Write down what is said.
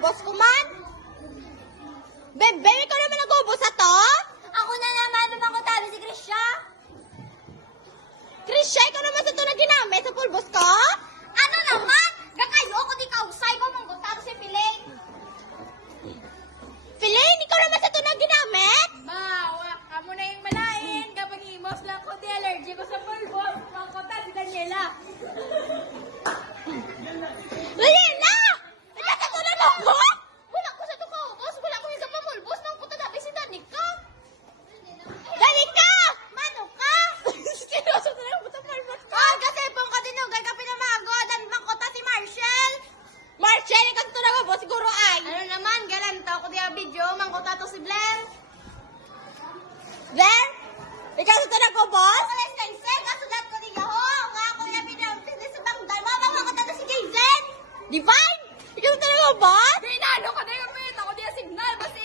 pulbos ko man. Bebe, ikaw naman nag-ubos sa to? Ako na naman, naman ko tabi si Krisha. Krisha, ikaw naman sa to na ginamit sa pulbos ko? Ano naman? Gakayo ko di kausay ko mong gustado si Piling. Philine, ikaw naman sa to na ginamit? Bawa, kamo na yung malain. Kapag imos lang ko, di allergy ko sa pulbos. Mangkota si Daniela. Daniela! Ikaw sa to na nag-ubos? Wala ko sa to kaubos. Wala ko yung sa pamulbos. Nang puta tabi si Danica. Danica! Mano ka? Sino sa to na pulbos ko? Oh, kasi pong katinugay ka pinamagod. Ang mangkota si Marshall. Marcel, ikaw sa to na nag-ubos? Siguro ay. Ano naman, galanta ko di video. Mangkota to si Blair. Blair? Ikaw sa to na nag-ubos? Wala sa kasulat ko ni Yaho. Nga ako na pinampilis sa bangdal. Mama, mangkota to si Jason. Divine? Ikaw sa to na nag-ubos? Di na, ano ka na yung pita ko, di ang signal. Basta